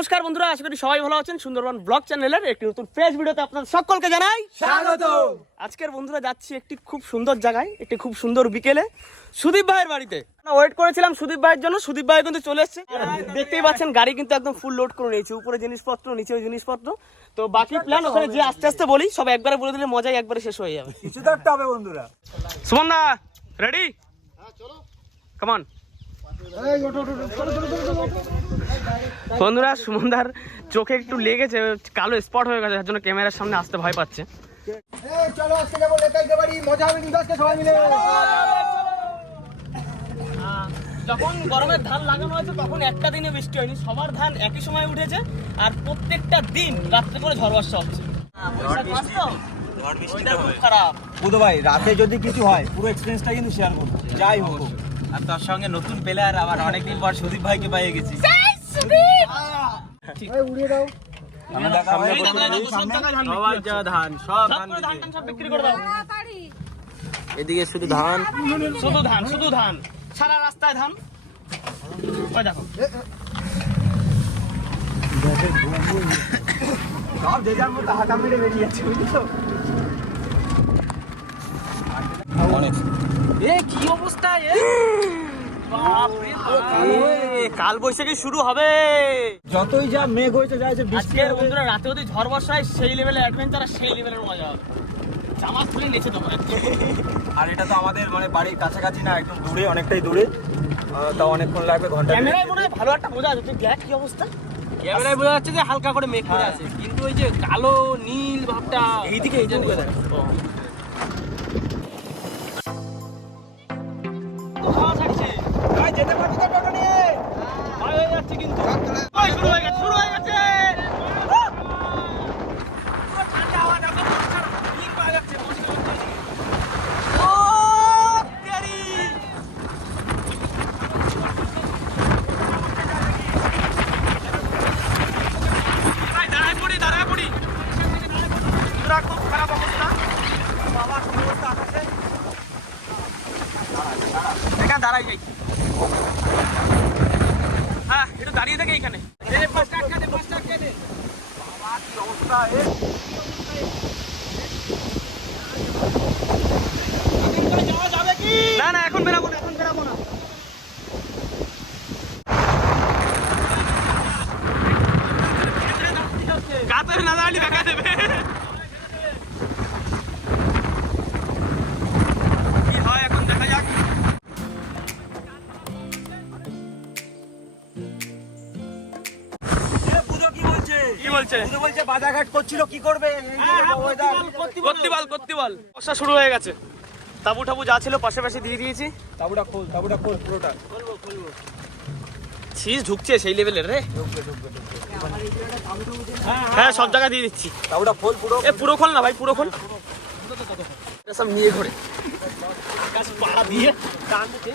নমস্কার বন্ধুরা, আশা করি সবাই ভালো আছেন। সুন্দরবন ব্লগ চ্যানেলের একটি নতুন ফ্রেশ ভিডিওতে আপনাদের সকলকে জানাই স্বাগত। আজকের বন্ধুরা যাচ্ছি একটি খুব সুন্দর জায়গায়, একটি খুব সুন্দর বিকেলে সুদীপ ভাইয়ের বাড়িতে। ওয়েট করেছিলাম সুদীপ ভাইয়ের জন্য, সুদীপ ভাই কিন্তু চলে এসেছে। দেখতেই পাচ্ছেন গাড়ি কিন্তু একদম ফুল লোড করে নিয়েছে, উপরে জিনিসপত্র নিচেও জিনিসপত্র। তো বাকি প্ল্যান ওখানে যে আস্তে আস্তে বলি, সব একবারে বলে দিলে মজাই একবারে শেষ হয়ে যাবে। কিছু থাকতে হবে বন্ধুরা। সুমন দা রেডি? কাম অন বন্ধুরা। সুমনদার চোখে একটু লেগেছে, কালো স্পট হয়ে গেছে, যার জন্য ক্যামেরার সামনে আসতে ভয় পাচ্ছে। যখন গরমের ধান লাগানো হয়েছে তখন একটা দিনে বৃষ্টি হয়নি, সবার ধান একই সময় উঠেছে আর প্রত্যেকটা দিন রাত্রে করে ঝড় বর্ষা হচ্ছে। খারাপ বুধ ভাই, রাতে যদি কিছু হয় পুরো এক্সপেরিয়েন্সটা কিন্তু শেয়ার করবো, যাই হোক। আর তার সঙ্গে নতুন প্লেয়ার, আবার অনেকদিন পর সুদীপ ভাইকে পেয়ে গেছি। উড়িয়ে দাও। এদিকে শুধু ধান, শুধু ধান, শুধু ধান, সারা রাস্তায় ধান। ওই দেখো সব যে যার মতো হাতা মেরে বেরিয়ে যাচ্ছে, বুঝছো? কি অবস্থা! কাল বৈশাখী শুরু হবে। যতই যা মেঘ হয়েছে যাচ্ছে, আজকে বন্ধুরা রাতে যদি ঝড় বর্ষা হয়, সেই লেভেলের অ্যাডভেঞ্চার আর সেই লেভেলের মজা হবে। জামা খুলে নেচে দেবো। আর এটা তো আমাদের মানে বাড়ির কাছাকাছি না, একদম দূরে, অনেকটাই দূরে। তাও অনেকক্ষণ লাগবে, ঘন্টা। ক্যামেরায় মনে হয় ভালো একটা বোঝা যাচ্ছে। তুই দেখ কি অবস্থা। ক্যামেরায় বোঝা যাচ্ছে যে হালকা করে মেঘ করে আছে, কিন্তু ওই যে কালো নীল ভাবটা এইদিকে দেখ। যেতে পারছি তো টোটো নিয়ে। হয়ে যাচ্ছে কিন্তু। শুরু হয়ে গেছে, শুরু হয়ে গেছে। দাঁড়াই যাই। হ্যাঁ, একটু দাঁড়িয়ে থাকে এইখানে। না না, এখন বেরাবো না, এখন বেরাবো না। গাছের না দাঁড়ালি দেখা দেবে। কি হয় এখন দেখা যাক। বলছে বাজারঘাট করছিল, কি করবে? কর্তিবাল বর্ষা শুরু হয়ে গেছে। তাবু টাবু যা ছিল পাশে পাশে দিয়ে দিয়েছি। তাবুটা খোল পুরোটা। শীষ ঢুকছে সেই লেভেলের রে। হ্যাঁ, সব জায়গায় দিয়ে দিচ্ছি। তাবুটা খোল পুরো। পুরো খোল না ভাই, পুরো খোল। সব নিয়ে ঘরে পা দিয়ে টানতে।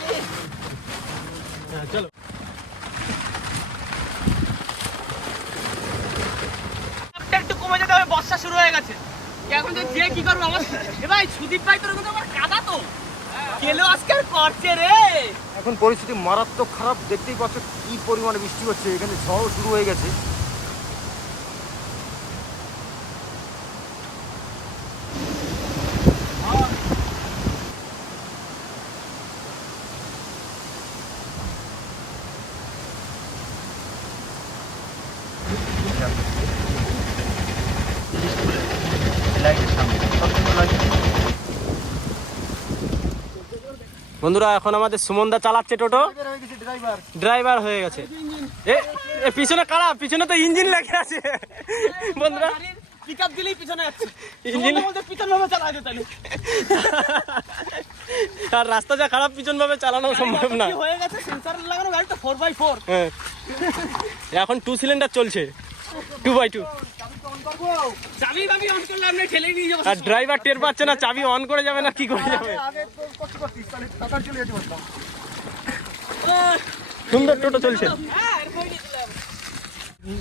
চলো একটু কমে যেতে হবে, বর্ষা শুরু হয়ে গেছে। এখন যে কি করবো আমার ভাই সুদীপ ভাই, তোর কিন্তু আমার কাদা তো গেলো আজকে আর করছে রে। এখন পরিস্থিতি মারাত্মক খারাপ, দেখতেই পাচ্ছ কি পরিমাণে বৃষ্টি হচ্ছে, এখানে ঝড় শুরু হয়ে গেছে। বন্ধুরা, এখন আমাদের সুমনদা চালাচ্ছে টোটো, ড্রাইভার হয়ে গেছে। এ পিছনে কারা? পিছনে তো ইঞ্জিন লেগে আছে বন্ধুরা। পিকআপ দিলেই পিছনে যাচ্ছে, ইঞ্জিন বলতে পিছন ভাবে চালাতে তাহলে। আর রাস্তা যা খারাপ, পিছন ভাবে চালানো সম্ভব না। হয়ে গেছে সেন্সর লাগানো গাড়ি তো 4x4। হ্যাঁ, এখন 2 সিলিন্ডার চলছে, 2x2। চাবি ভাবি অন করলে আপনি ঠেলে নিয়ে যাবেন। আর ড্রাইভার টের পাচ্ছে না, চাবি অন করে যাবে না কি করে যাবে। সুন্দর টোটো চলছে।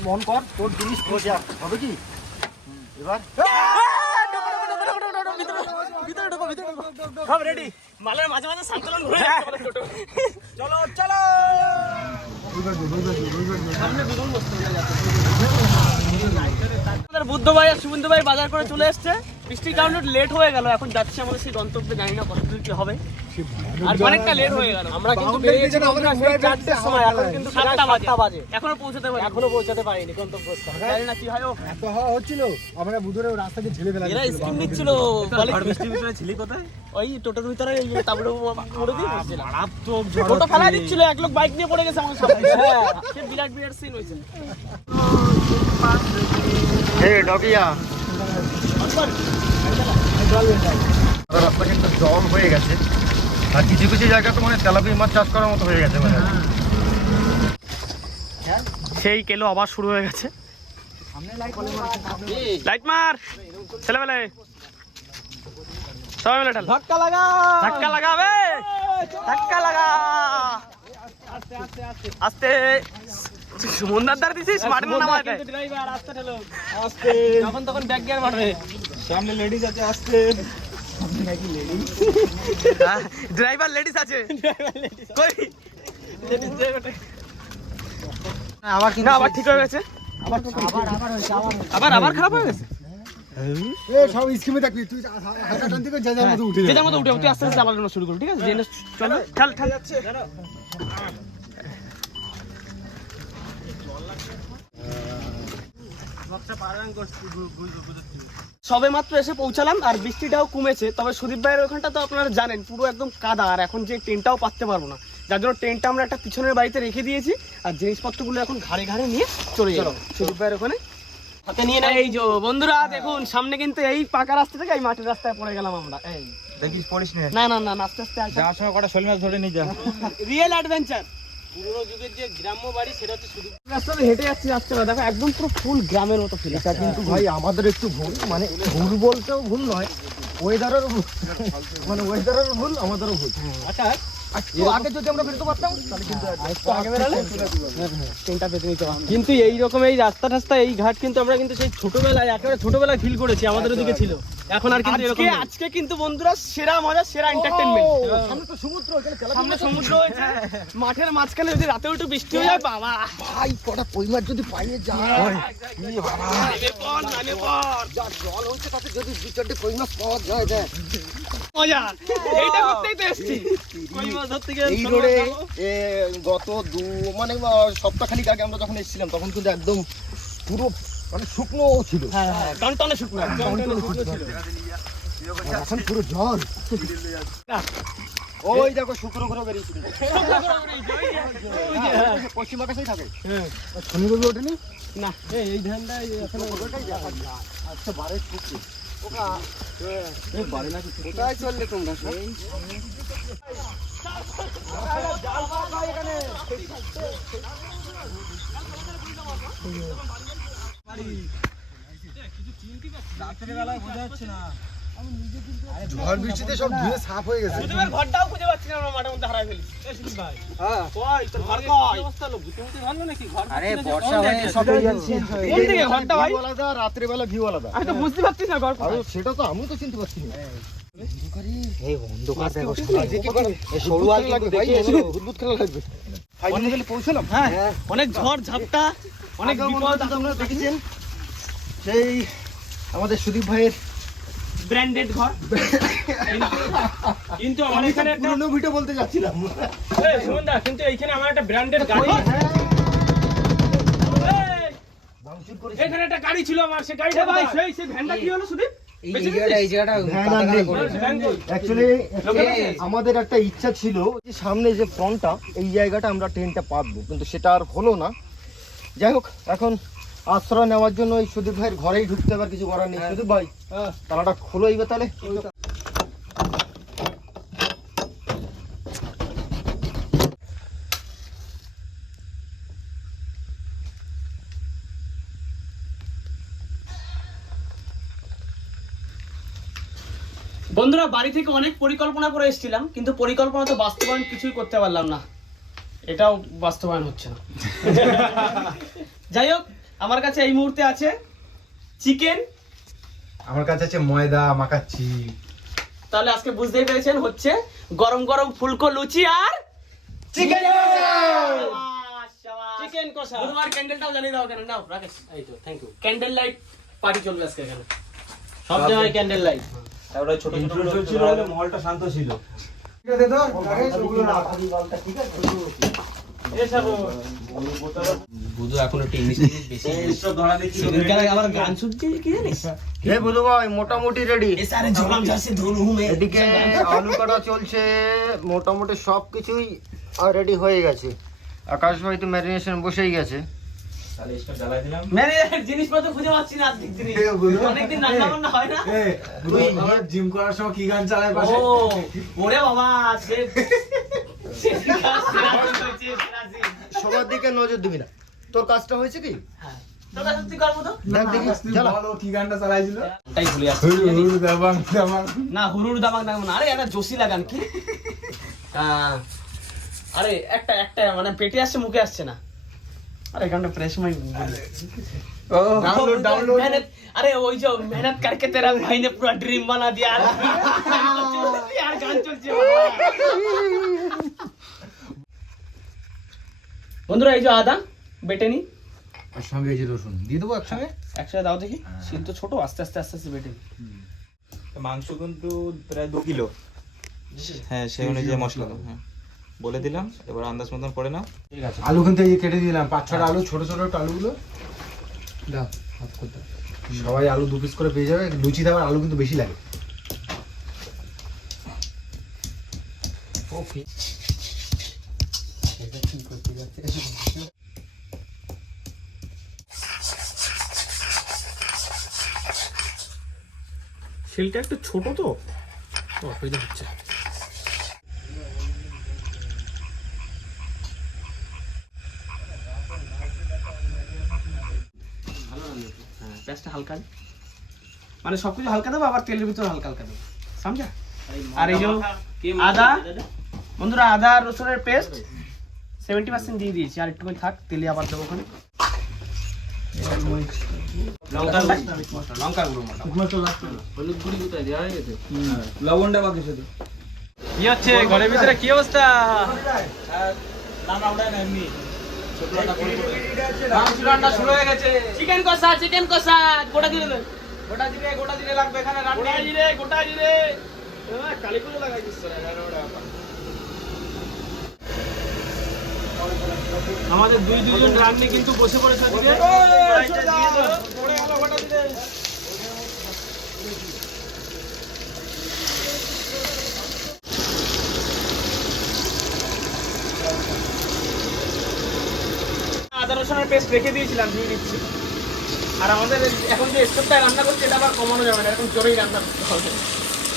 মন কর, তোর জিনিস হবে কি এবার? সব রেডি, মালের মাঝে মাঝে সঞ্চালন ঘুরে। চলো চলো। আমাদের বুদ্ধ ভাই আর শুভেন্দু ভাই বাজার করে চলে এসছে। বৃষ্টির কারণে লেট হয়ে গেল, এখন যাচ্ছি আমাদের সেই গন্তব্যে, জানি না কত দূর কি হবে, আর অনেকটা লেট হয়ে গেল। আমরা কিন্তু বেরিয়েছি সেই 4টার সময়, এখন কিন্তু 7টা বাজে, এখনো পৌঁছাতে পারিনি গন্তব্যস্থলে। জানি না কি হয়। এত হাওয়া হচ্ছিল আমরা বুধরে রাস্তা দিয়ে ঝেলে ফেলা এরা স্কিম দিচ্ছিল, বৃষ্টির ভিতরে ছিলি কোথায়? ওই টোটোর ভিতরে এই তাবড়ো মুড়ে দিয়ে বসছিলাম। টোটো ফেলা দিচ্ছিল, এক লোক বাইক নিয়ে পড়ে গেছে আমার সামনে। সে বিরাট সিন হয়েছে। ডকিয়া রাস্তা কিন্তু জল হয়ে গেছে, আর কিছু কিছু জায়গা তো মানে তেলাপিয়া মাছ চাষ করার মতো হয়ে গেছে। মানে সেই কেলো আবার শুরু হয়ে গেছে। লাইট মার ছেলেবেলে, সবাই মিলে ঢাল। ধাক্কা লাগাবে, ধাক্কা লাগা। আস্তে সুমন্দার দ্বার দিছিস, মাঠে না নামায় দেয়। ড্রাইভার আস্তে ঠেলো, আস্তে, যখন তখন ব্যাক গিয়ার মারবে। সামনে লেডিস আছে, আসতে। ড্রাইভার লেডিস আছে, কই লেডিস ড্রাইভারটা আবার না, আবার ঠিক হয়ে গেছে। আবার খারাপ হয়ে গেছে। সব স্কিমে থাকবি তুই, হাজার টান থেকে যার মতো উঠে যেটার মতো উঠে উঠে আস্তে আস্তে চালানো শুরু করো, ঠিক আছে? চলো ঠাল ঠাল যাচ্ছে। সবে মাত্র এসে পৌঁছালাম, আর বৃষ্টিটাও কমেছে। তবে সুদীপ ভাইয়ের ওখানটা তো আপনারা জানেন পুরো একদম কাদা, আর এখন যে ট্রেনটাও পাততে পারবো না, যার জন্য ট্রেনটা আমরা একটা পিছনের বাড়িতে রেখে দিয়েছি, আর জিনিসপত্রগুলো এখন ঘাড়ে ঘাড়ে নিয়ে চলে যাবো সুদীপ ভাইয়ের ওখানে। হাতে নিয়ে না, এই যে বন্ধুরা দেখুন সামনে কিন্তু এই পাকা রাস্তা থেকে এই মাটির রাস্তায় পড়ে গেলাম আমরা। এই দেখিস পড়িস না। না না না, আস্তে আস্তে যাওয়ার সময় কটা শোল মাছ ধরে নিয়ে যা। Real adventure. পুরনো যুগের যে গ্রাম্য বাড়ি, সেটা হচ্ছে শুধু রাস্তাতে হেঁটে যাচ্ছি, আসছে না, দেখো একদম পুরো ফুল গ্রামের মতো ফিল। এটা কিন্তু ভাই আমাদের একটু ভুল, মানে ভুল বলতেও ভুল নয়, ওয়েদারেরও ভুল, মানে ওয়েদারেরও ভুল, আমাদেরও ভুল। আচ্ছা, আগে যদি আমরা বেরোতে পারতাম তাহলে কিন্তু আগে বেরোলে ট্রেনটা পেতে নিতে পারতাম। কিন্তু এইরকম এই রাস্তা টাস্তা এই ঘাট কিন্তু আমরা কিন্তু সেই ছোটবেলায়, একেবারে ছোটবেলায় ফিল করেছি, আমাদের ওদিকে ছিল। এখন আর কিন্তু এরকম নেই। আজকে কিন্তু বন্ধুরা সেরা মজা, সেরা এন্টারটেইনমেন্ট। সামনে তো সমুদ্র, এখানে তেলাপিয়া সামনে সমুদ্র হয়েছে, মাঠের মাঝখানে যদি রাতে একটু বৃষ্টি হয়ে যায়, বাবা ভাই কটা কই মাছ যদি পাইয়ে যায়, এই বাবা যা জল হচ্ছে তাতে যদি দু চারটে কই মাছ পাওয়া যায়, দেখ মজা। এইটা করতেই তো এসেছি, কই মাছ ধরতে গিয়ে। এই রোডে গত মানে সপ্তাহখানিক আগে আমরা যখন এসেছিলাম তখন কিন্তু একদম পুরো মানে শুকনো ছিল, টনটনে শুকনো ছিল। এখন পুরো জল। ওই দেখো শুকনো করে বেরিয়েছিল, পশ্চিম আকাশেই থাকে। শনি রবি ওঠেনি না, এই ধানটা আচ্ছা বারে শুকনো বারে নাকি কোথায় চললে তোমরা? ঝড় বৃষ্টিতে সব ধুয়ে সাফ হয়ে গেছে। সুদীপের ঘরটাও খুঁজে পাচ্ছি না, আমরা মাঠের মধ্যে হারাই ফেলি। এই সুদীপ ভাই, কই তোর ঘর কই? অবস্থা হলো ভূতেমুতে ভাঙলো নাকি ঘর? আরে বর্ষা হয়ে সব চেঞ্জ হয়ে কোন দিকে ঘরটা ভাই? ভিউ আলাদা, রাত্রে বেলা ভিউ আলাদা। আমি তো বুঝতে পারছি না ঘর আরে কোথায়। সেটা তো আমি তো চিনতে পারছি না। এই অন্ধকার দেখো, সরু আল লাগবে ভাই, বুদবুদ খেলা লাগবে। ফাইনালি পৌঁছলাম। হ্যাঁ, অনেক ঝড় ঝাপটা, অনেক বিপদ। আপনারা দেখেছেন সেই আমাদের সুদীপ ভাইয়ের ব্র্যান্ডেড ঘর। কিন্তু আমার এখানে একটা পুরনো ভিডিও বলতে যাচ্ছিলাম। এই সুমনদা, কিন্তু এইখানে আমার একটা ব্র্যান্ডেড গাড়ি, এখানে একটা গাড়ি ছিল আমার, সেই গাড়িটা ভাই, সেই ভ্যানটা কি হলো সুদীপ? এই জায়গাটা অ্যাকচুয়ালি আমাদের একটা ইচ্ছা ছিল যে সামনে যে ফ্রন্টটা, এই জায়গাটা আমরা ট্রেনটা পাতবো, কিন্তু সেটা আর হলো না। যাই হোক, এখন আশ্রয় নেওয়ার জন্য এই সুদীপ ভাইয়ের ঘরেই ঢুকতে হবে, আর কিছু করার নেই। সুদীপ ভাই তালাটা খোলো এইবার তাহলে। বন্ধুরা, বাড়ি থেকে অনেক পরিকল্পনা করে এসেছিলাম, কিন্তু পরিকল্পনা তো বাস্তবায়ন কিছুই করতে পারলাম না, এটাও বাস্তবায়ন হচ্ছে না। যাই হোক, আমার কাছে এই মুহূর্তে আছে চিকেন, আমার কাছে আছে ময়দা মাখাচ্ছি। তাহলে আজকে বুঝতেই পেরেছেন, হচ্ছে গরম গরম ফুলকো লুচি আর চিকেন। কষা তোমার ক্যান্ডেলটাও জানিয়ে দাও কেন নাও রাকেশ এই তো thank you candle light party চলবে আজকে এখানে সব জায়গায় ক্যান্ডেল লাইট তারপরে ছোট ছোট ছিল বলে মহলটা শান্ত ছিল। বুধু এখন একটু ইংলিশ বেশি এইসব ধরা দেখি সেদিনকার আবার গান শুনছি কি জানিস হে বুধু ভাই মোটামুটি রেডি। এ সারে ঝোলাম যাচ্ছে ধনু মে এদিকে আলু কাটা চলছে, মোটামুটি সব কিছুই রেডি হয়ে গেছে। আকাশ ভাই তো ম্যারিনেশন বসেই গেছে। তাহলে স্টোভ জ্বালাই দিলাম। মানে জিনিসপত্র খুঁজে পাচ্ছি না আজকে দিনে অনেকদিন রান্না বান্না হয় না তুই জিম করার সময় কি গান চালায় পাশে? ও ওরে বাবা সে সে কাজ সেরা হয়েছে সেরা দিন। সবার দিকে নজর দিবি না। তোর কাজটা হয়েছে কি? হ্যাঁ তোরা সত্যি করবো তো দেখ দেখি তুই জ্বালা। বল ও কি গানটা চালাইছিল? তাই ভুলে যাচ্ছি হুরু হুরু দাবাং দাবাং। না হুরুর দামাক দামাক না আরে একটা জোশি লাগান কি আরে একটা একটা মানে পেটে আসছে মুখে আসছে না अरे गाना प्रेस में ও ডাউনলোড ডাউনলোড। मेहनत अरे वही जो मेहनत करके तेरा भाई ने पूरा ड्रीम बना दिया यार गान চলছে বন্ধুরা এই যে আদা বেটে নি আর সঙ্গে এই যে রসুন দিয়ে দেবো একসঙ্গে। একসাথে দাও দেখি শিল তো ছোট আস্তে আস্তে আস্তে আস্তে বেটে নি মাংস কিন্তু প্রায় 2 কিলো। হ্যাঁ সেই অনুযায়ী মশলা দাও। হ্যাঁ বলে দিলাম, এবার আন্দাজ মতন করে নাও। ঠিক আছে আলু কিন্তু এই যে কেটে দিলাম 5-6টা আলু, ছোট ছোট আলুগুলো দাও হাফ করে দাও। সবাই আলু 2 পিস করে পেয়ে যাবে। লুচি দেওয়ার আলু কিন্তু বেশি লাগে। ওকে এটা কি করতে যাচ্ছে? শিলটা একটু ছোট তো অসুবিধা হচ্ছে পেঁয়াজটা হালকা মানে সবকিছু হালকা দেবো আবার তেলের ভিতরে হালকা হালকা দেবো সমঝা আর এই যে আদা বন্ধুরা আদা আর রসুনের পেস্ট 70% দিয়ে দিয়েছি আর একটুখানি থাক তেলে আবার দেবো ওখানে লঙ্কা গুঁড়ো হলুদ গুঁড়ি কোথায় দেওয়া হয়ে গেছে লবণটা বাকি শুধু। কি হচ্ছে ঘরের ভিতরে কি অবস্থা রান্না ওটা না এমনি মাংস রান্না শুরু হয়ে গেছে চিকেন কষা গোটা জিরে দে গোটা জিরে লাগবে এখানে গোটা জিরে কালিগুলো লাগাই দিচ্ছে আমাদের দুইজন রান্নি কিন্তু বসে পড়েছে ওদিকে কড়াইটা দিয়ে দাও পড়ে গেল গোটা জিরে আদা রসুনের পেস্ট রেখে দিয়েছিলাম দিয়ে দিচ্ছি আর আমাদের এখন যে স্টোভটায় রান্না করছে এটা আবার কমানো যাবে না এখন জোরেই রান্না করতে হবে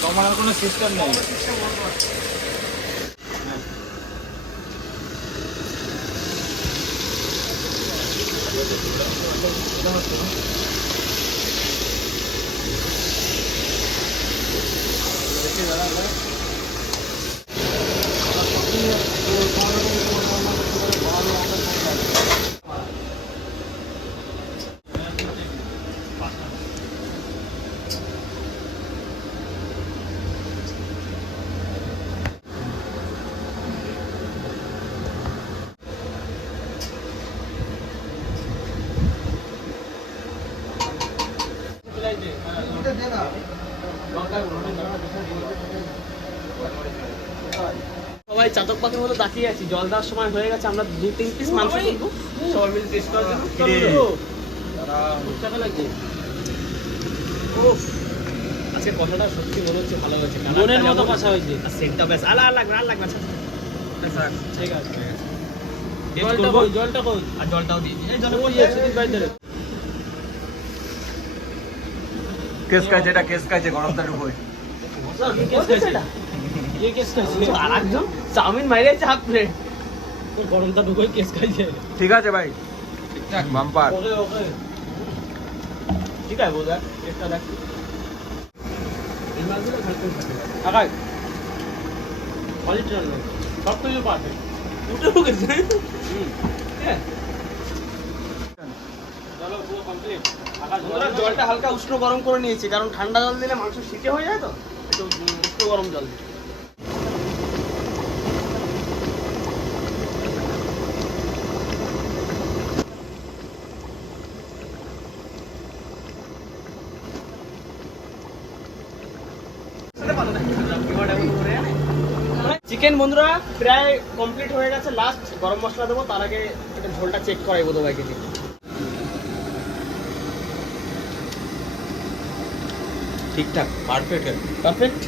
কমানোর কোনো সিস্টেম নেই। সবাই চাতক পাখির মতো তাকিয়ে আছি জল দেওয়ার সময় হয়ে গেছে আমরা 2-3 পিস মাংস কিনবো সবাই মিলে টেস্ট করার জন্য টাকা লাগবে আজকে কথাটা সত্যি মনে হচ্ছে ভালো হয়েছে মনের মতো কথা হয়েছে সেটটা বেশ আলা লাগবে আচ্ছা ঠিক আছে জলটা কই আর জলটাও দিয়ে এই জলে পড়ে যাচ্ছে ভাই ধরে কেস কাজে এটা কেস কাজে গরমটা ঢুকোয়। আরেকজন চাউমিন মাইরে চাপ প্লেট গরমটা ঢুকোই কেস খাইছে ঠিক আছে ভাই ঠিকঠাক বাম্পার। ওকে ঠিক আছে বোঝা একটা দেখ এই মাছগুলো খাইতে থাকে আগাই কোয়ালিটি রান্না সব কিছু পাবে উঠে গেছে হ্যাঁ চলো পুরো কমপ্লিট জলটা হালকা উষ্ণ গরম করে নিয়েছি কারণ ঠান্ডা জল দিলে মাংস শীতে হয়ে যায় তো একটু উষ্ণ গরম জল দিই চিকেন বন্ধুরা প্রায় কমপ্লিট হয়ে গেছে, লাস্ট গরম মশলা দেবো, তার আগে এটা ঝোলটা চেক করাই বোধ ভাইকে দিয়ে। ঠিকঠাক পারফেক্ট পারফেক্ট।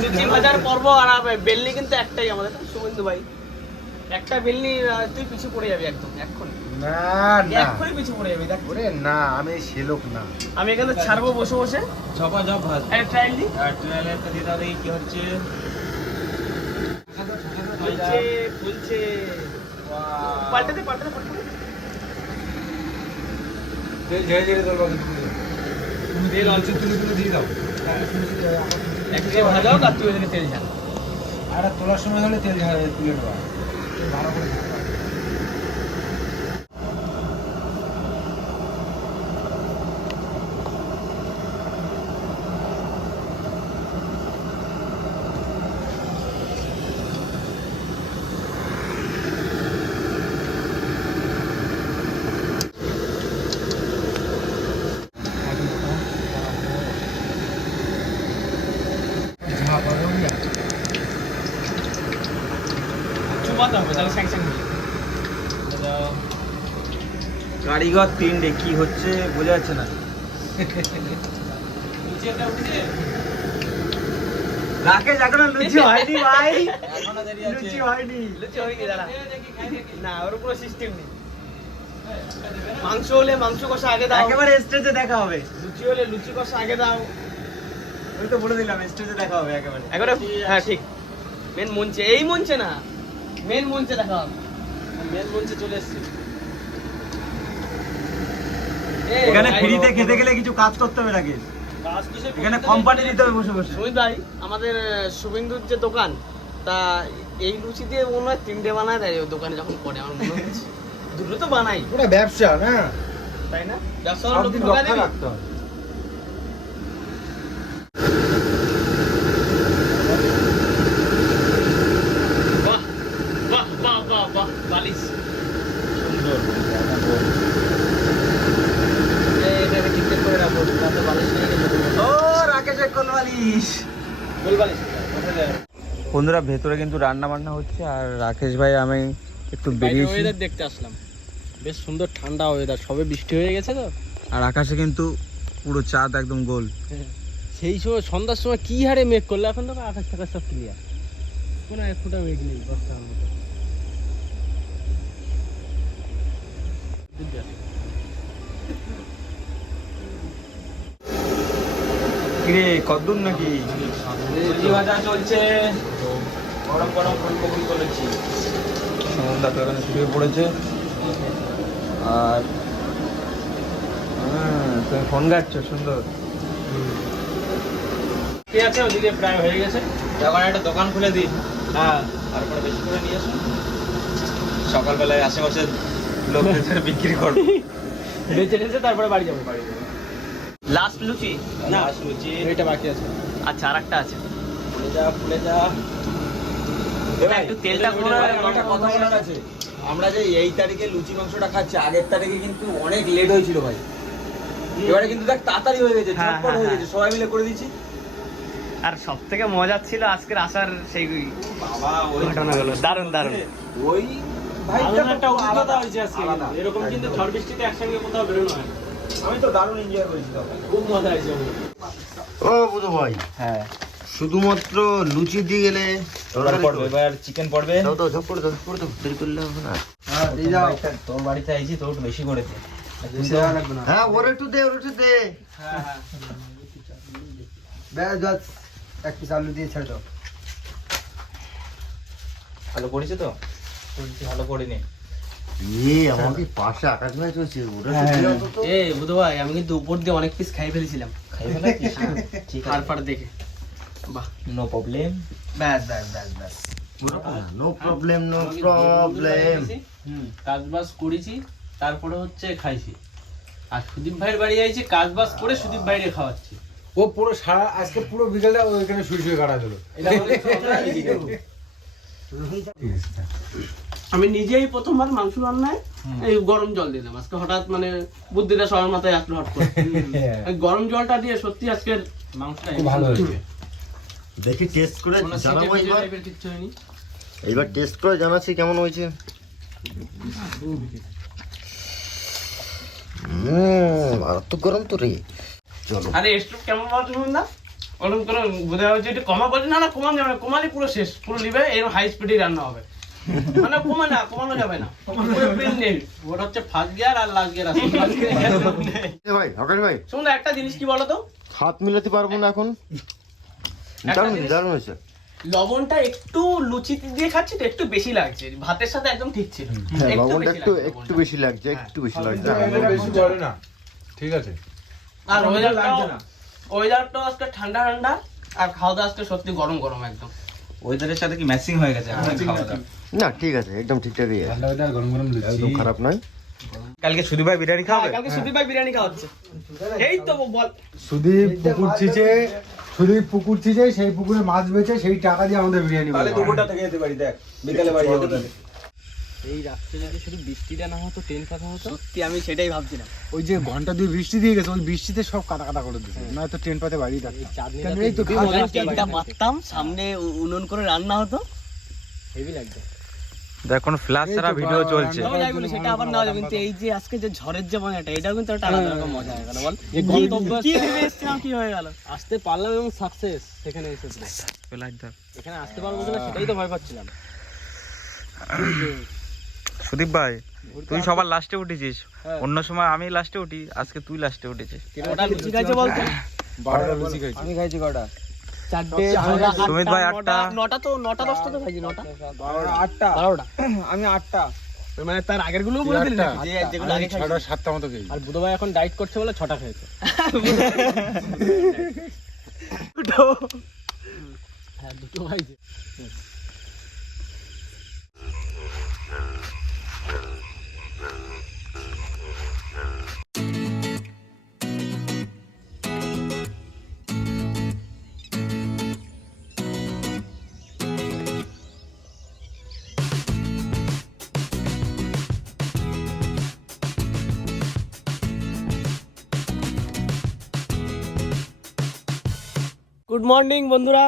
লুচি ভাজার পর্ব আর বেলনি কিন্তু একটাই আমাদের, শুভেন্দু ভাই। একটা বেলনি তুই পিছু পড়ে যাবি একদম এক্ষুনি, না এক্ষুনি পিছু পড়ে যাবি দেখ। ওরে না, আমি সে লোক না। আমি এখানে ছাড়বো বসে বসে। ঝপা ঝপ ভাজ। একটা ট্রায়াল দিই। আর ট্রায়ালে একটা দিয়ে দাও দেখি কি হচ্ছে। ফুলছে ফুলছে। পাল্টাতে পাল্টাতে পাল্টাতে। ধীরে ধীরে তোলবা কিন্তু। তুমি তেল অল্প তুলে তুলে দিয়ে দাও। একদিকে ভাজাও আর তুই ওদিকে তেল ঝাল। আর তোলার সময় হলে তেল তুলে নেবা। ভালো করে চুপাতে হবে তাহলে স্যাং স্যাং হবে। কারিগর তিনটে কি হচ্ছে বোঝা যাচ্ছে না। লুচি একটা উঠেছে। রাকেশ এখনো লুচি হয়নি ভাই। এখনো দেরি আছে। লুচি হয়নি। লুচি হয়ে গেছে দাঁড়া। না ওর কোনো সিস্টেম নেই। মাংস হলে মাংস কষা আগে দাও। একেবারে স্টেজে দেখা হবে। লুচি হলে লুচি কষা আগে দাও। আমি তো বলে দিলাম স্টেজে দেখা হবে একেবারে। একেবারে হ্যাঁ ঠিক। মেন মঞ্চে, এই মঞ্চে না, মেন মঞ্চে দেখা হবে। মেন মঞ্চে চলে এসেছি। এখানে ফ্রিতে খেতে গেলে কিছু কাজ করতে হবে রাকেশ। এখানে কোম্পানি দিতে হবে বসে বসে। সুমিত ভাই, আমাদের শুভেন্দুর যে দোকান, তা এই লুচি দিয়ে মনে হয় 3টে বানায় দেয় ওই দোকানে যখন করে, আমার মনে হচ্ছে। দুটো তো বানাই, ওটা ব্যবসা না, তাই না? ব্যবসা সব লোক দিন ঠকা রক্ষা দেবে। রাখতে হবে। বাহ বাহ বাহ বাহ বাহ, বালিশ। এইভাবে ঠিকঠাক করে রাখো, তাতে বালিশ নিয়ে গেলে ও রাকেশের কোলবালিশ। গোল বালিশ কোথায় যায়? বন্ধুরা ভেতরে কিন্তু রান্না বান্না হচ্ছে আর রাকেশ ভাই আমি একটু বাইরে বেরিয়েছি ওয়েদার দেখতে আসলাম, বেশ সুন্দর ঠান্ডা ওয়েদার, সবে বৃষ্টি হয়ে গেছে তো। আর আকাশে কিন্তু পুরো চাঁদ একদম গোল। সেই সময় সন্ধ্যার সময় কি হারে মেঘ করলো, এখন তো আকাশ টাকাশ সব ক্লিয়ার, কোনো এক ফোঁটা মেঘ নেই বর্ষার মতো। কিরে কদ্দুর নাকি? লুচি ভাজা চলছে, গরম গরম ফুলকপি করেছি। সমুদ্র তো এখানে শুয়ে পড়েছে আর তুমি ফোন গাচ্ছ সুন্দর। কি আছে ওদিকে প্রায় হয়ে গেছে, এখন একটা দোকান খুলে দিই, হ্যাঁ তারপরে বেশি করে নিয়ে আসো। সকালবেলায় আশেপাশে লোকদের বিক্রি করবো। বেঁচে টেচে তারপরে বাড়ি যাবো। লাস্ট লুচি না, লুচি এটা বাকি আছে। আচ্ছা আর একটা আছে, ফুলে যা। একটু তেলটা একটা কথা বলার আছে, আমরা যে এই তারিখে লুচি মাংসটা খাচ্ছি, আগের তারিখে কিন্তু অনেক লেট হয়েছিল ভাই। এবারে কিন্তু দেখ তাড়াতাড়ি হয়ে গেছে, হ্যাঁ, ঝটপট হয়ে হ্যাঁ, গেছে, সবাই মিলে করে দিচ্ছি। আর সব থেকে মজা ছিল আজকের আসার সেই বাবা ওই ঘটনাগুলো, দারুণ দারুণ। ওই ভাইটা একটা অভিজ্ঞতা হয়েছে আজকে, আলাদা। এরকম কিন্তু ঝড় বৃষ্টিতে একসঙ্গে কোথাও বেরোনো হয় না। আমি তো দারুণ এনজয় করেছি তখন। খুব মজা হয়েছে। ও বুধ ভাই, হ্যাঁ শুধুমাত্র লুচি দিয়ে গেলে এবার পড়বে, এবার চিকেন পড়বে। দাও দাও, ঝপ করে দাও, ঝপ করে দাও, দেরি করলে হবে না। তোর বাড়িতে আইছি তো একটু বেশি করেছে। হ্যাঁ ওর একটু দে, ওর একটু দে। ব্যাস এক পিস আলু দিয়ে ছেড়ে দাও। ভালো করেছে তো? ভালো করিনি। আমাকে পাশে আকাশ ভাই চলছে, ওটা একটু দিয়ে দাও তো। এ বুধ ভাই, আমি কিন্তু উপর দিয়ে অনেক পিস খাই ফেলেছিলাম, খাই ফেলেছিস? ঠিক আছে, তারপর দেখে। বাহ, নো প্রবলেম। ব্যাস ব্যাস ব্যাস ব্যাস। No problem, no problem. কাজ বাজ করেছি, তারপরে হচ্ছে খাইছি। আর সুদীপ ভাইয়ের বাড়ি যাইছি, কাজ বাজ করে সুদীপ ভাইরে খাওয়াচ্ছি। ও পুরো সারা আজকে পুরো বিকেলটা ওইখানে শুয়ে শুয়ে কাটা দিল। আমি নিজেই প্রথমবার মাংস রান্নায় এই গরম জল দিলাম আজকে, হঠাৎ মানে বুদ্ধিটা সবার মাথায় আসলো হট করে। এই গরম জলটা দিয়ে সত্যি আজকের মাংসটা খুব ভালো হয়েছে। দেখি টেস্ট করে কোনো জানাবো সিটে এবার। টাইপের কিচ্ছু হয়নি। এইবার টেস্ট করে জানাচ্ছি কেমন হয়েছে। মারাত্মক গরম তো রে। চলো আরে একটু কেমন বলছো না ওরকম করে বোঝা হচ্ছে এটা কমা বলছে, না না কমান যাবে না, কমালে পুরো শেষ, পুরো লিবে এরকম হাই স্পিডে রান্না হবে, মানে কমানো যাবে না, পুরো স্পিড নেই। ওটা হচ্ছে ফার্স্ট গিয়ার আর লাস্ট গিয়ার আছে। এ ভাই আকাশ ভাই, শুনুন একটা জিনিস কি বলো তো, হাত মিলাতে পারবো না এখন। দারুণ দারুণ হয়েছে। লবণটা একটু লুচি দিয়ে খাচ্ছি তো একটু বেশি লাগছে, ভাতের সাথে একদম ঠিক ছিল। হ্যাঁ, একটু লবণটা বেশি একটু লাগছে একটু লবণটা। বেশি লাগছে, একটু বেশি লাগছে। বেশি করে না, ঠিক আছে। আর ওয়েদারটাও আজকে ঠান্ডা ঠান্ডা, আর খাওয়া দাওয়া আজকে সত্যি গরম গরম একদম। ওয়েদারের সাথে কি ম্যাচিং হয়ে গেছে এখন খাওয়া দাওয়া। না ঠিক আছে, একদম ঠিকঠাকই আছে, ঠান্ডা ওয়েদার, গরম গরম লুচি। একদম খারাপ নয়। কালকে সুদীপ ভাই বিরিয়ানি খাবে? কালকে সুদীপ ভাই বিরিয়ানি খাওয়াচ্ছে, এই তো বল। সুদীপ পুকুর ছিচে, সেই পুকুরে মাছ বেচে সেই টাকা দিয়ে আমাদের বিরিয়ানি তাহলে বানায়। দুপুরটা থেকে যেতে পারি, দেখ বিকালে বাড়ি যাবো তাহলে। এই রাত্রে যদি শুধু বৃষ্টিটা না হতো, ট্রেন কথা হতো। সত্যি আমি সেটাই ভাবছিলাম। ওই যে ঘন্টা দুই বৃষ্টি দিয়ে গেছে, ওই বৃষ্টিতে সব কাটা কাটা করে দিচ্ছে, না তো ট্রেন পাতে বাড়ি থাকতাম। কেন এই তো ঘাস রাস্তায় ট্রেনটা বাড়ি। মারতাম, সামনে উনুন করে রান্না হতো, হেভি লাগতো। দেখ কোনো ফ্ল্যাশ ছাড়া ভিডিও চলছে। তবে যাই বলি সেটা আবার না হবে, কিন্তু এই যে আজকে যে ঝড়ের যে মজাটা, এটাও কিন্তু একটা আলাদা রকম মজা হয়ে গেল। বল যে গন্তব্য কি ভেবে এসেছিলাম কি হয়ে গেল, আসতে পারলাম এবং সাকসেস সেখানে এসে এখানে আসতে পারবো কিনা সেটাই তো ভয় পাচ্ছিলাম। সুদীপ ভাই, তুই সবার লাস্টে উঠেছিস, অন্য সময় আমি লাস্টে উঠি, আজকে তুই লাস্টে উঠেছিস। ওটা লুচি খাইছে বলতো, 12টা লুচি খাইছি। আমি খাইছি কটা? চারটে সুমিত ভাই 8টা, 9টা 10টা তো খাইছি, 9টা 8টা, 12টা, আমি 8টা, মানে তার আগের গুলো বলে দিলি নাকি? যে যেগুলো আগে খাইছি। 6টা 7টা মতো খেয়েছি। আর বুধ ভাই এখন ডাইট করছে বলে 6টা খেয়েছে। হ্যাঁ, দুটো খাইছে। গুড মর্নিং বন্ধুরা,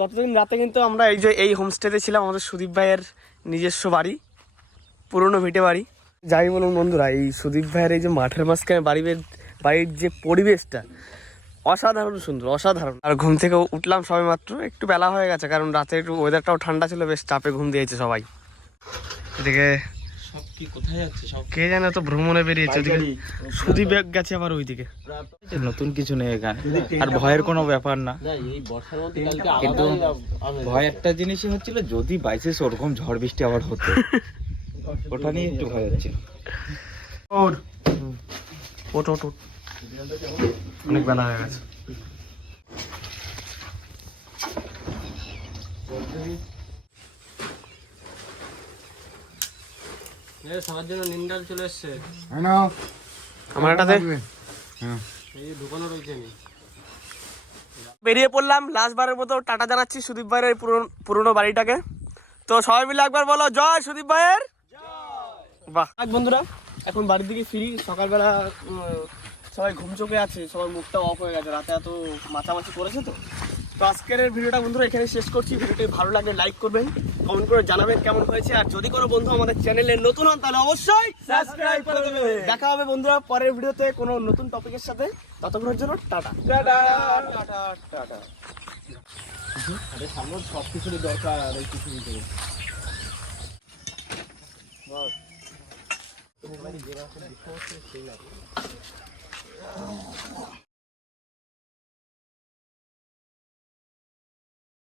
গতদিন রাতে কিন্তু আমরা এই হোমস্টেতে ছিলাম, আমাদের সুদীপ ভাইয়ের নিজস্ব বাড়ি, পুরনো ভিটে বাড়ি। যাই বলুন বন্ধুরা, এই সুদীপ ভাইয়ের এই যে মাঠের মাঝখানে বাড়ির যে পরিবেশটা অসাধারণ সুন্দর, অসাধারণ। আর ঘুম থেকে উঠলাম সবে মাত্র, একটু বেলা হয়ে গেছে কারণ রাতে একটু ওয়েদারটাও ঠান্ডা ছিল, বেশ চাপে ঘুম দিয়েছে সবাই। এদিকে সব কি কোথায় যাচ্ছে সব? কে জানে, তো ভ্রমণে বেরিয়েছে, ওদিকে সুদীপ গেছে আবার ওইদিকে। নতুন কিছু নেই এখানে, আর ভয়ের কোনো ব্যাপার না। না, এই বর্ষার মধ্যে কালকে কিন্তু আলাদাই ভয় একটা জিনিসই হচ্ছিল, যদি বাইসেস ওরকম ঝড় বৃষ্টি আবার হতো, ওটা নিয়ে একটু ভয় হচ্ছিল। ওট ওট ওট, অনেক বেলা হয়ে গেছে। সবার জন্য নিন্দাল চলে এসছে। হ্যাঁ না, আমার এটাতে হ্যাঁ। এই দোকানে রয়েছে আমি। বেরিয়ে পড়লাম লাস্ট বারের মতো টাটা জানাচ্ছি সুদীপ ভাইয়ের এই পুরনো বাড়িটাকে। তো সবাই মিলে একবার বলো জয় সুদীপ ভাইয়ের। বাহ বন্ধুরা, এখন বাড়ির দিকে ফিরি। সকালবেলা সবাই ঘুম চোখে আছে, সবার মুখটা অফ হয়ে গেছে, রাতে এত মাচামাচি করেছে। তো আজকের ভিডিওটা বন্ধুরা এখানে শেষ করছি। ভিডিওটি ভালো লাগলে লাইক করবেন, কমেন্ট করে জানাবেন কেমন হয়েছে, আর যদি কোনো বন্ধু আমাদের চ্যানেলে নতুন হন তাহলে অবশ্যই সাবস্ক্রাইব করে দেবেন। দেখা হবে বন্ধুরা পরের ভিডিওতে কোনো নতুন টপিকের সাথে, ততক্ষণের জন্য টাটা টাটা টাটা টাটা। আরে সামনে সব কিছুরই দরকার, আর এই কিছু দিতে